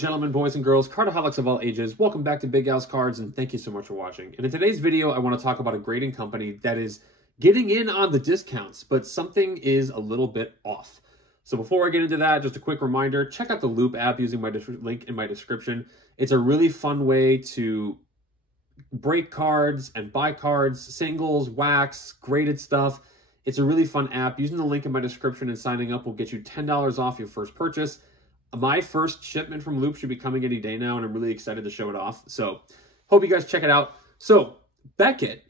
gentlemen, boys and girls, cardaholics of all ages, welcome back to Big Al's Cards, and thank you so much for watching. And in today's video, I want to talk about a grading company that is getting in on the discounts, but something is a little bit off. So before I get into that, just a quick reminder, check out the Loop app using my link in my description. It's a really fun way to break cards and buy cards, singles, wax, graded stuff. It's a really fun app. Using the link in my description and signing up will get you $10 off your first purchase. My first shipment from Loop should be coming any day now, and I'm really excited to show it off. So hope you guys check it out. So Beckett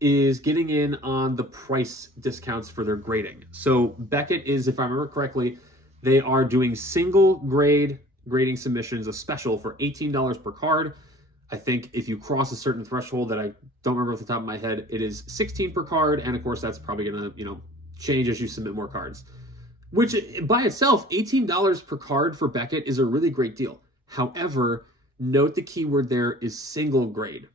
is getting in on the price discounts for their grading. So Beckett is, if I remember correctly, they are doing single grade grading submissions, a special for $18 per card. I think if you cross a certain threshold that I don't remember off the top of my head, it is $16 per card. And of course, that's probably going to, change as you submit more cards. Which by itself, $18 per card for Beckett is a really great deal. However, note the keyword there is single grade.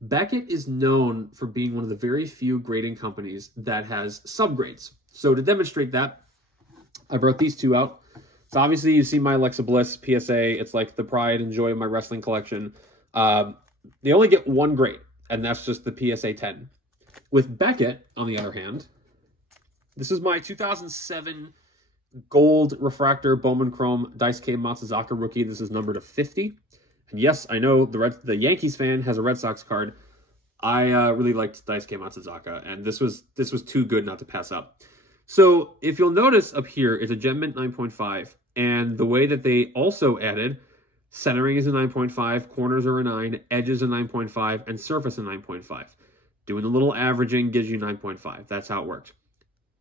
Beckett is known for being one of the very few grading companies that has subgrades. So to demonstrate that, I brought these two out. So obviously you see my Alexa Bliss PSA. It's like the pride and joy of my wrestling collection. They only get one grade, and that's just the PSA 10. With Beckett, on the other hand, this is my 2007 gold refractor Bowman Chrome Daisuke Matsuzaka rookie. This is numbered to 50. And yes, I know the Yankees fan has a Red Sox card. I really liked Daisuke Matsuzaka, and this was too good not to pass up. So if you'll notice up here, it's a Gem Mint 9.5, and the way that they also added centering is a 9.5, corners are a 9, edges a 9.5, and surface a 9.5. Doing a little averaging gives you 9.5. That's how it worked.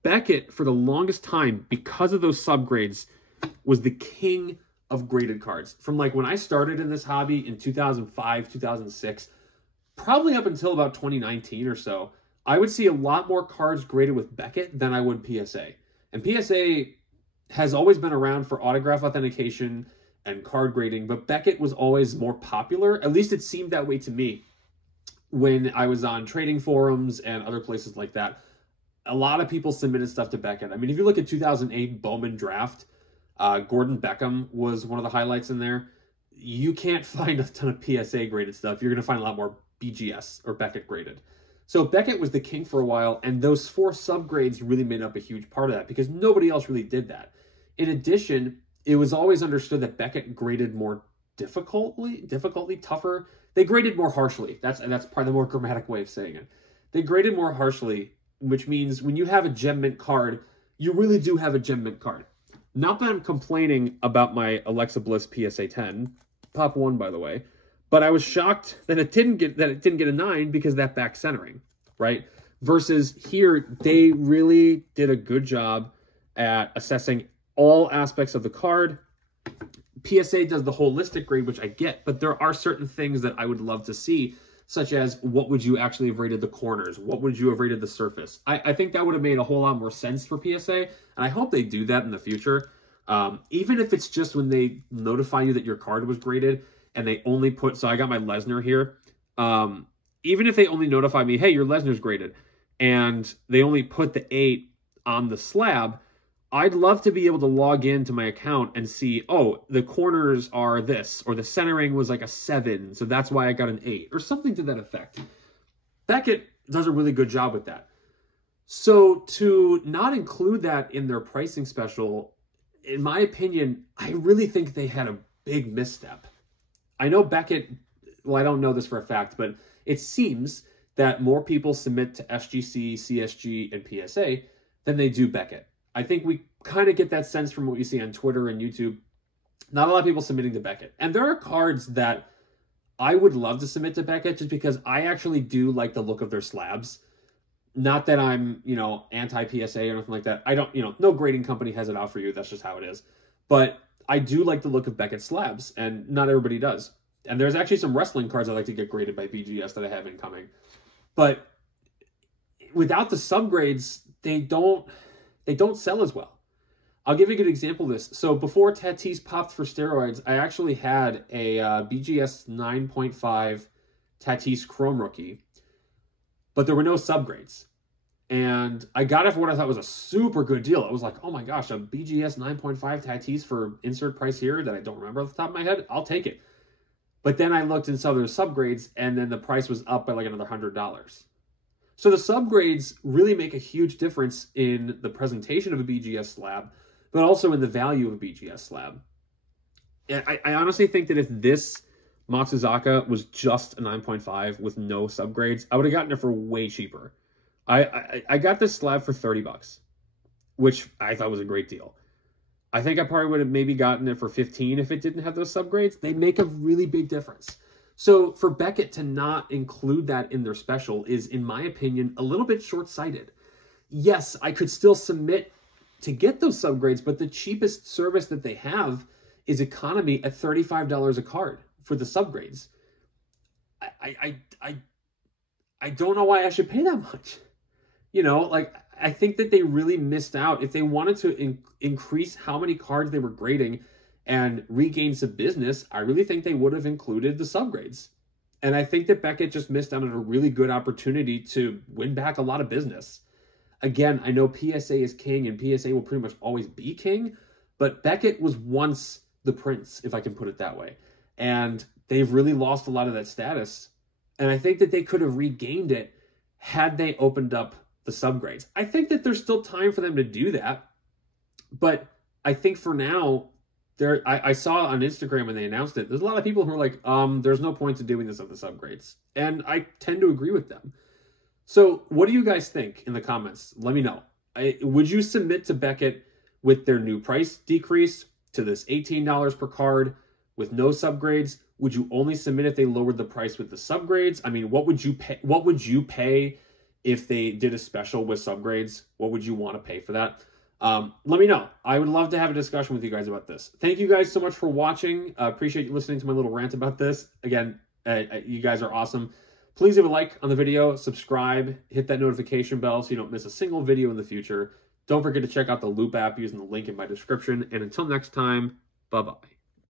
Beckett, for the longest time, because of those subgrades, was the king of graded cards. From like when I started in this hobby in 2005, 2006, probably up until about 2019 or so, I would see a lot more cards graded with Beckett than I would PSA. And PSA has always been around for autograph authentication and card grading, but Beckett was always more popular. At least it seemed that way to me when I was on trading forums and other places like that. A lot of people submitted stuff to Beckett. I mean, if you look at 2008 Bowman draft, Gordon Beckham was one of the highlights in there. You can't find a ton of PSA graded stuff. You're going to find a lot more BGS or Beckett graded. So Beckett was the king for a while, and those 4 subgrades really made up a huge part of that because nobody else really did that. In addition, it was always understood that Beckett graded more difficultly, tougher. They graded more harshly. That's probably the more grammatic way of saying it. They graded more harshly, which means when you have a Gem Mint card, you really do have a Gem Mint card. Not that I'm complaining about my Alexa Bliss PSA 10, Pop 1 by the way, but I was shocked that it didn't get a 9 because of that back centering, right? Versus here, they really did a good job at assessing all aspects of the card. PSA does the holistic grade, which I get, but there are certain things that I would love to see, such as what would you actually have rated the corners? What would you have rated the surface? I think that would have made a whole lot more sense for PSA, and I hope they do that in the future. Even if it's just when they notify you that your card was graded, and they only put, so I got my Lesnar here. Even if they only notify me, hey, your Lesnar's graded, and they only put the 8 on the slab, I'd love to be able to log into my account and see, oh, the corners are this, or the centering was like a 7, so that's why I got an 8, or something to that effect. Beckett does a really good job with that. So to not include that in their pricing special, in my opinion, I really think they had a big misstep. I know Beckett, well, I don't know this for a fact, but it seems that more people submit to SGC, CSG, and PSA than they do Beckett. I think we kind of get that sense from what you see on Twitter and YouTube. Not a lot of people submitting to Beckett. And there are cards that I would love to submit to Beckett just because I actually do like the look of their slabs. Not that I'm, anti-PSA or anything like that. I don't, no grading company has it out for you. That's just how it is. But I do like the look of Beckett slabs, and not everybody does. And there's actually some wrestling cards I like to get graded by BGS that I have incoming. But without the subgrades, they don't sell as well. I'll give you a good example of this. So before Tatis popped for steroids, I actually had a BGS 9.5 Tatis Chrome rookie, but there were no subgrades. And I got it for what I thought was a super good deal. I was like, oh my gosh, a BGS 9.5 Tatis for insert price here that I don't remember off the top of my head. I'll take it. But then I looked and saw their subgrades, and then the price was up by like another $100. So the subgrades really make a huge difference in the presentation of a BGS slab, but also in the value of a BGS slab. And I honestly think that if this Matsuzaka was just a 9.5 with no subgrades, I would have gotten it for way cheaper. I got this slab for $30, which I thought was a great deal. I think I probably would have maybe gotten it for 15 if it didn't have those subgrades. They make a really big difference. So for Beckett to not include that in their special is, in my opinion, a little bit short-sighted. Yes, I could still submit to get those subgrades, but the cheapest service that they have is economy at $35 a card for the subgrades. I don't know why I should pay that much. You know, like, I think that they really missed out. If they wanted to increase how many cards they were grading and regain some business, I really think they would have included the subgrades. And I think that Beckett just missed out on a really good opportunity to win back a lot of business. Again, I know PSA is king and PSA will pretty much always be king, but Beckett was once the prince, if I can put it that way. And they've really lost a lot of that status. And I think that they could have regained it had they opened up the subgrades. I think that there's still time for them to do that, but I think for now, I saw on Instagram when they announced it, there's a lot of people who are like, there's no point to doing this of the subgrades. And I tend to agree with them. So what do you guys think in the comments? Let me know. Would you submit to Beckett with their new price decrease to this $18 per card with no subgrades? Would you only submit if they lowered the price with the subgrades? I mean, what would you pay? What would you pay if they did a special with subgrades? What would you want to pay for that? Let me know. I would love to have a discussion with you guys about this. Thank you guys so much for watching. Appreciate you listening to my little rant about this. Again, you guys are awesome. Please leave a like on the video, subscribe, hit that notification bell so you don't miss a single video in the future. Don't forget to check out the Loop app using the link in my description. And until next time, bye-bye.